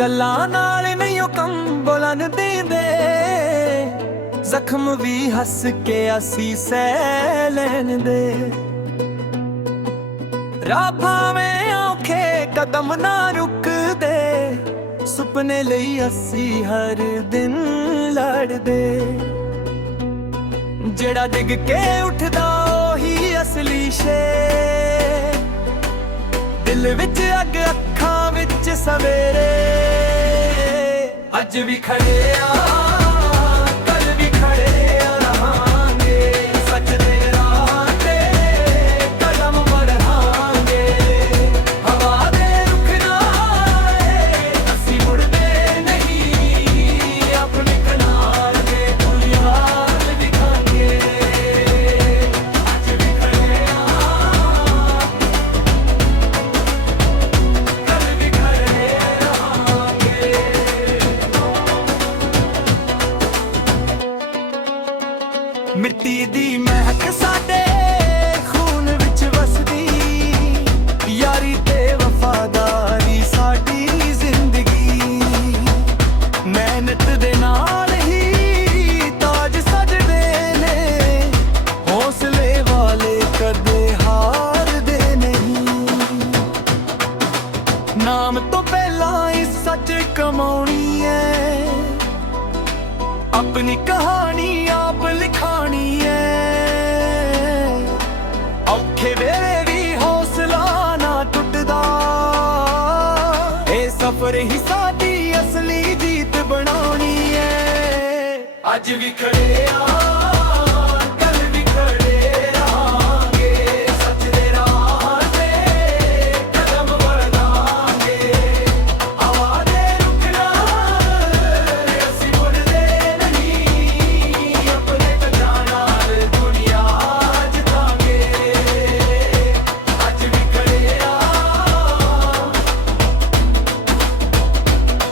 ਗੱਲਾਂ ਨਾਲ ਨਹੀਂ ਉਹ ਕੰਮ ਬੋਲਣ ਦਿੰਦੇ, ਜ਼ਖਮ ਵੀ ਹੱਸ ਕੇ ਅਸੀਂ ਸਹਿ ਲੈਣ ਦੇ। ਰਾਹ ਭਾਵੇਂ ਔਖੇ ਕਦਮ ਨਾ ਰੁਕਦੇ, ਸੁਪਨੇ ਲਈ ਅਸੀਂ ਹਰ ਦਿਨ ਲੜਦੇ। ਜਿਹੜਾ ਡਿੱਗ ਕੇ ਉੱਠਦਾ ਉਹੀ ਅਸਲੀ ਸ਼ੇਰ, ਦਿਲ ਵਿੱਚ ਅੱਗ ਅੱਖਾਂ ਵਿੱਚ ਸਵੇਰੇ। ਅੱਜ ਵੀ ਖੜੇ ਆ ਕੱਲ ਵੀ ਖੜੇ ਆ ਰਹਾਂਗੇ, ਸੱਚ ਦੇ ਰਾਹ ਤੇ ਕਦਮ ਵਧਾਂਗੇ। ਹਵਾ ਦੇ ਰੁੱਖ ਨਾਲ ਅਸੀਂ ਮੁੜਦੇ ਨਹੀਂ, ਆਪਣੇ ਕਿਨਾਰੇ ਦੇ ਦੁਨੀਆ ਦਿਖਾਂਗੇ। ਅੱਜ ਵੀ ਖੜੇ ਆ ਕੱਲ ਵੀ ਖੜੇ ਰਹਾਂਗੇ। ਮਿੱਟੀ ਦੀ ਮਹਿਕ ਸਾਡੇ ਖੂਨ ਵਿੱਚ ਵਸਦੀ, ਯਾਰੀ ਤੇ ਵਫਾਦਾਰੀ ਸਾਡੀ ਜ਼ਿੰਦਗੀ। ਮਿਹਨਤ ਦੇ ਨਾਲ ਹੀ ਤਾਜ ਸਜਦੇ ਨੇ, ਹੌਸਲੇ ਵਾਲੇ ਕਦੇ ਹਾਰਦੇ ਨਹੀਂ। ਨਾਮ ਤੋਂ ਪਹਿਲਾਂ ਹੀ ਸੱਚ ਕਮਾਉਣੀ ਹੈ, ਆਪਣੀ ਕਹਾਣੀ ਆਪ ਲਿਖਾਣੀ ਹੈ। ਔਖੇ ਵੇਲੇ ਵੀ ਹੌਸਲਾ ਨਾ ਟੁੱਟਦਾ, ਇਹ ਸਫ਼ਰ ਹੀ ਸਾਡੀ ਅਸਲੀ ਜੀਤ ਬਣਾਉਣੀ ਹੈ। ਅੱਜ ਵੀ ਖੜੇ ਆ ਕੱਲ ਵੀ ਖੜੇ ਰਹਾਂਗੇ, ਸੱਚ ਦੇ ਰਾਹ ਤੇ ਕਦਮ ਵਧਾਂਗੇ। ਹਵਾ ਦੇ ਰੁੱਖ ਨਾਲ ਅਸੀਂ ਮੁੜਦੇ ਨਹੀਂ, ਆਪਣੇ ਕਦਮਾਂ ਨਾਲ ਦੁਨੀਆ ਜਿੱਤਾਂਗੇ। ਅੱਜ ਵੀ ਖੜੇ ਆ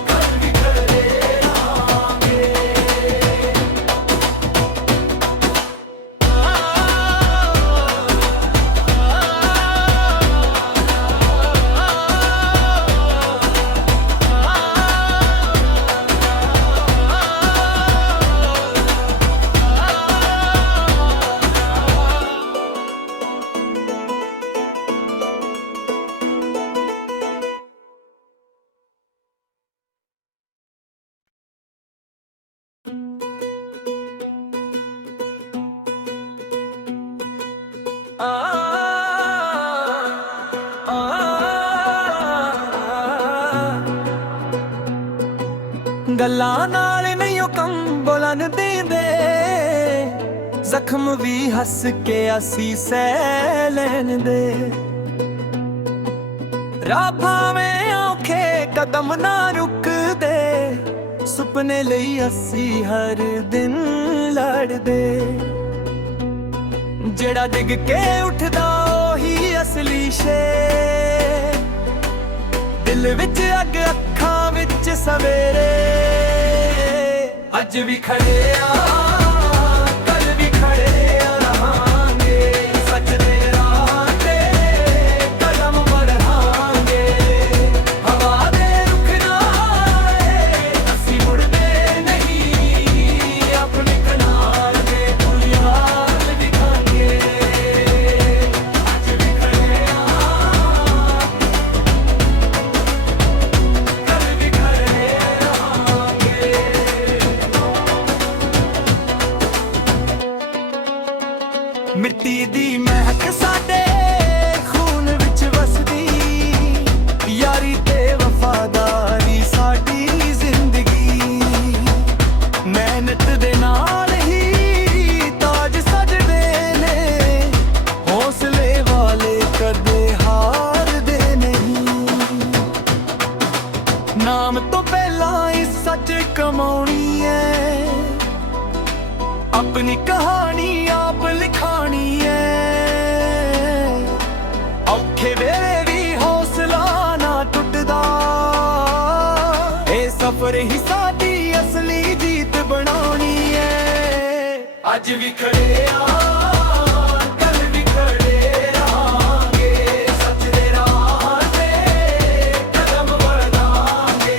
ਕੱਲ ਵੀ ਖੜੇ ਰਹਾਂਗੇ। ਗੱਲਾਂ ਨਾਲ ਨਹੀਂ ਉਹ ਕੰਮ ਬੋਲਣ ਦਿੰਦੇ, ਜ਼ਖਮ ਵੀ ਹੱਸ ਕੇ ਅਸੀਂ ਸਹਿ ਲੈਣ ਦੇ। ਰਾਹ ਭਾਵੇਂ ਔਖੇ ਕਦਮ ਨਾ ਰੁਕਦੇ, ਸੁਪਨੇ ਲਈ ਅਸੀਂ ਹਰ ਦਿਨ ਲੜਦੇ। ਜਿਹੜਾ ਡਿੱਗ ਕੇ ਉੱਠਦਾ ਉਹੀ ਅਸਲੀ ਸ਼ੇਰ, ਦਿਲ ਵਿੱਚ ਅੱਗ ਅੱਖਾਂ ਵਿੱਚ ਸਵੇਰੇ। ਅੱਜ ਵੀ ਖੜੇ ਆ ਕੱਲ ਵੀ ਖੜੇ ਰਹਾਂਗੇ, ਸੱਚ ਦੇ ਰਾਹ ਤੇ ਕਦਮ ਵਧਾਂਗੇ। ਹਵਾ ਦੇ ਰੁੱਖ ਨਾਲ ਅਸੀਂ ਮੁੜਦੇ ਨਹੀਂ, ਆਪਣੇ ਕਿਨਾਰੇ ਦੇ ਦੁਨੀਆ ਦਿਖਾਂਗੇ। ਅੱਜ ਵੀ ਖੜੇ ਆ ਕੱਲ ਵੀ ਖੜੇ ਰਹਾਂਗੇ। ਮਿੱਟੀ ਦੀ ਮਹਿਕ ਸਾਡੇ ਖੂਨ ਵਿੱਚ ਵਸਦੀ, ਯਾਰੀ ਤੇ ਵਫਾਦਾਰੀ ਸਾਡੀ ਜ਼ਿੰਦਗੀ। ਮਿਹਨਤ ਦੇ ਨਾਲ ਹੀ ਤਾਜ ਸਜਦੇ ਨੇ, ਹੌਸਲੇ ਵਾਲੇ ਕਦੇ ਹਾਰਦੇ ਨਹੀਂ। ਨਾਮ ਤੋਂ ਪਹਿਲਾਂ ਹੀ ਸੱਚ ਕਮਾਉਣੀ ਹੈ, ਆਪਣੀ ਕਹਾਣੀ ਆਪ ਲਿਖਾਣੀ ਹੈ। ਔਖੇ ਵੇਲੇ ਵੀ ਹੌਸਲਾ ਨਾ ਟੁੱਟਦਾ, ਇਹ ਸਫ਼ਰ ਹੀ ਸਾਡੀ ਅਸਲੀ ਜੀਤ ਬਣਾਉਣੀ ਹੈ। ਅੱਜ ਵੀ ਖੜੇ ਆ ਕੱਲ ਵੀ ਖੜੇ ਰਹਾਂਗੇ, ਸੱਚ ਦੇ ਰਾਹ ਤੇ ਕਦਮ ਵਧਾਂਗੇ।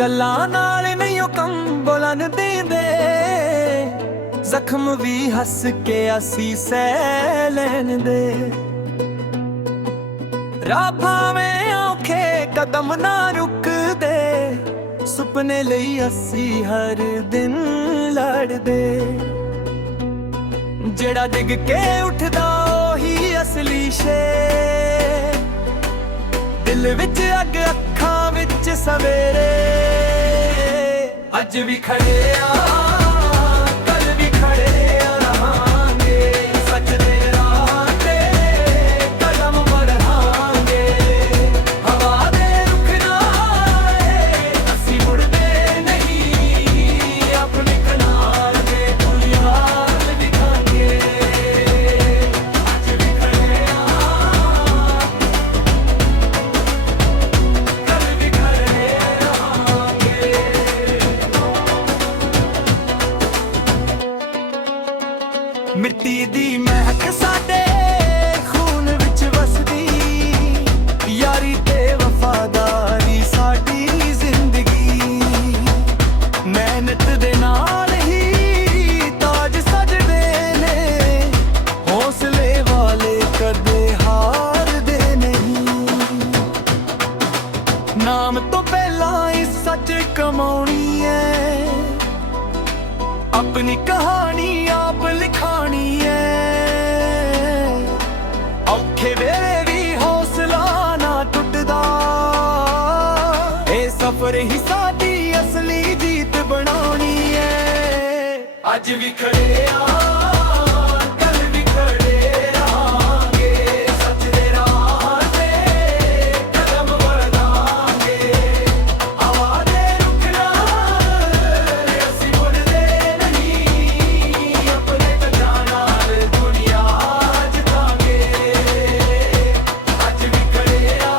ਗੱਲਾਂ ਨਾਲ ਨਹੀਂ ਉਹ ਕੰਮ ਬੋਲਣ ਦਿੰਦੇ, ਜ਼ਖਮ ਵੀ ਹੱਸ ਕੇ ਅਸੀਂ ਸਹਿ ਲੈਣ ਦੇ। ਰਾਹ ਭਾਵੇਂ ਔਖੇ ਕਦਮ ਨਾ ਰੁਕਦੇ, ਸੁਪਨੇ ਲਈ ਅਸੀਂ ਹਰ ਦਿਨ ਲੜਦੇ। ਜਿਹੜਾ ਡਿੱਗ ਕੇ ਉੱਠਦਾ ਉਹੀ ਅਸਲੀ ਸ਼ੇਰ, ਦਿਲ ਵਿੱਚ ਅੱਗ ਅੱਖਾਂ ਵਿੱਚ ਸਵੇਰੇ। ਅੱਜ ਵੀ ਖੜੇ ਆ, ਕੱਲ ਵੀ ਖੜੇ ਆ ਰਹਾਂਗੇ, ਸੱਚ ਦੇ ਰਾਹ ਤੇ ਕਦਮ ਵਧਾਂਗੇ। ਹਵਾ ਦੇ ਰੁੱਖ ਨਾਲ ਅਸੀਂ ਮੁੜਦੇ ਨਹੀਂ, ਆਪਣੇ ਕਿਨਾਰ ਦੇ ਬੁਨਿਆਦ ਦਿਖਾਂਗੇ। ਅੱਜ ਵੀ ਖੜੇ ਆ, ਕੱਲ ਵੀ ਖੜੇ ਰਹਾਂਗੇ। ਮਿੱਟੀ ਦੀ ਮਹਿਕ ਸਾਡੇ ਖੂਨ ਵਿੱਚ ਵਸਦੀ, ਯਾਰੀ ਤੇ ਵਫਾਦਾਰੀ ਸਾਡੀ ਜ਼ਿੰਦਗੀ। ਮਿਹਨਤ ਦੇ ਨਾਲ ਹੀ ਤਾਜ ਸਜਦੇ ਨੇ, ਹੌਸਲੇ ਵਾਲੇ ਕਦੇ ਹਾਰਦੇ ਨਹੀਂ। ਨਾਮ ਤੋਂ ਪਹਿਲਾਂ ਇਸ ਸੱਚ ਕਮਾਉਣੀ ਹੈ, ਆਪਣੀ ਕਹਾਣੀ ਆਪ ਲਿਖਾਣੀ ਹੈ। ਔਖੇ ਵੇਲੇ ਵੀ ਹੌਸਲਾ ਨਾ ਟੁੱਟਦਾ, ਇਹ ਸਫ਼ਰ ਹੀ ਸਾਡੀ ਅਸਲੀ ਜੀਤ ਬਣਾਉਣੀ ਹੈ। ਅੱਜ ਵੀ ਖੜੇ ਆ, ਕੱਲ ਵੀ ਖੜੇ ਰਹਾਂਗੇ, ਸੱਚ ਦੇ ਰਾਹ ਤੇ ਕਦਮ ਵਧਾਂਗੇ। ਹਵਾ ਦੇ ਰੁੱਖ ਨਾਲ ਅਸੀਂ ਮੁੜਦੇ ਨਹੀਂ, ਆਪਣੇ ਕਦਮਾਂ ਨਾਲ ਦੁਨੀਆ ਜਿੱਤਾਂਗੇ। ਅੱਜ ਵੀ ਖੜੇ ਆ,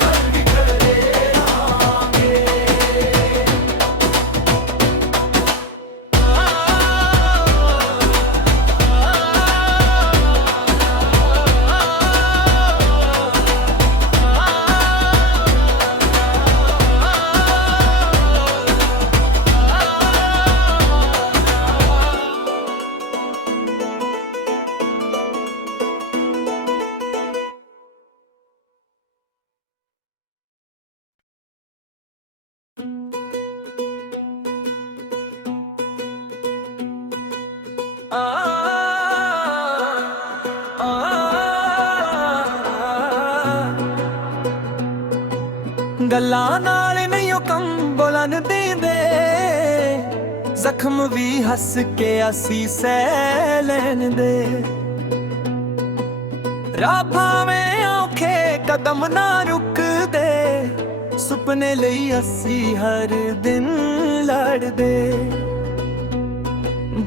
ਕੱਲ ਵੀ ਖੜੇ ਰਹਾਂਗੇ। ਗੱਲਾਂ ਨਾਲ ਨਹੀਂ ਉਹ ਕੰਮ ਬੋਲਣ ਦਿੰਦੇ, ਜ਼ਖਮ ਵੀ ਹੱਸ ਕੇ ਅਸੀਂ ਸਹਿ ਲੈਣ ਦੇ। ਰਾਹ ਭਾਵੇਂ ਔਖੇ ਕਦਮ ਨਾ ਰੁਕਦੇ, ਸੁਪਨੇ ਲਈ ਅਸੀਂ ਹਰ ਦਿਨ ਲੜਦੇ।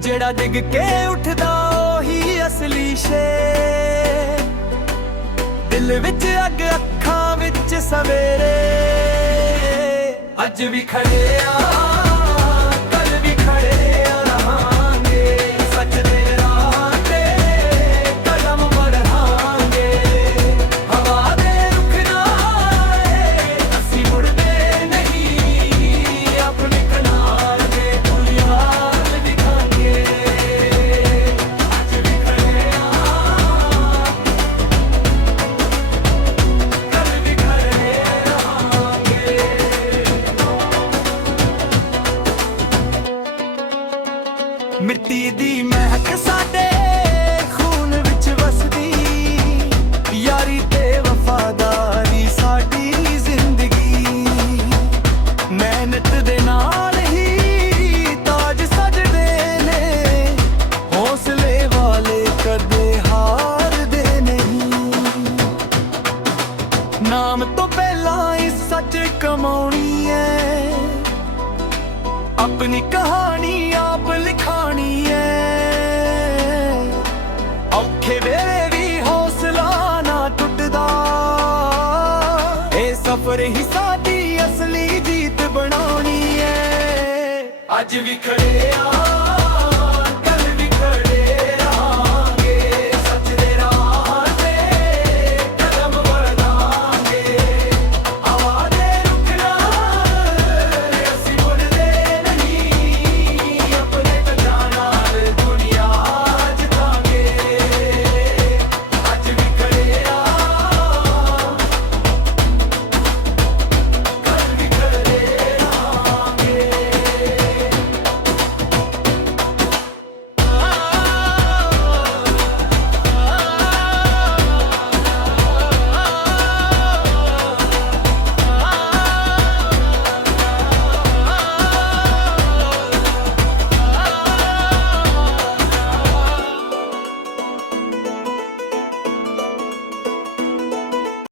ਜਿਹੜਾ ਡਿੱਗ ਕੇ ਉੱਠਦਾ ਉਹੀ ਅਸਲੀ ਸ਼ੇਰ, ਦਿਲ ਵਿੱਚ ਅੱਗ ਅੱਖਾਂ ਵਿੱਚ ਸਵੇਰੇ। ਅੱਜ ਵੀ ਖੜੇ ਆ, ਕੱਲ ਵੀ ਖੜੇ ਰਹਾਂਗੇ, ਸੱਚ ਦੇ ਰਾਹ ਤੇ ਕਦਮ ਵਧਾਂਗੇ। ਹਵਾ ਦੇ ਰੁੱਖ ਨਾਲ ਅਸੀਂ ਮੁੜਦੇ ਨਹੀਂ, ਆਪਣੇ ਕਿਨਾਰ ਦੇ ਬੁਨਿਆਦ ਦਿਖਾਂਗੇ। ਅੱਜ ਵੀ ਖੜੇ ਆ, ਕੱਲ ਵੀ ਖੜੇ ਰਹਾਂਗੇ। ਮਿੱਟੀ ਦੀ ਮਹਿਕ ਸਾਡੇ ਖੂਨ ਵਿੱਚ ਵਸਦੀ, ਯਾਰੀ ਤੇ ਵਫਾਦਾਰੀ ਸਾਡੀ ਜ਼ਿੰਦਗੀ। ਮਿਹਨਤ ਦੇ ਨਾਲ ਹੀ ਤਾਜ ਸਜਦੇ ਨੇ, ਹੌਸਲੇ ਵਾਲੇ ਕਦੇ ਹਾਰਦੇ ਨਹੀਂ। ਨਾਮ ਤੋਂ ਪਹਿਲਾਂ ਇਸ ਸੱਚ ਕਮਾਉਣੀ ਹੈ, ਆਪਣੀ ਕਹਾਣੀ ਆਪ ਲਿਖਾਣੀ ਹੈ। ਔਖੇ ਵੇਲੇ ਵੀ ਹੌਸਲਾ ਨਾ ਟੁੱਟਦਾ, ਇਹ ਸਫ਼ਰ ਹੀ ਸਾਡੀ ਅਸਲੀ ਜੀਤ ਬਣਾਉਣੀ ਹੈ। ਅੱਜ ਵੀ ਖੜੇ ਆ,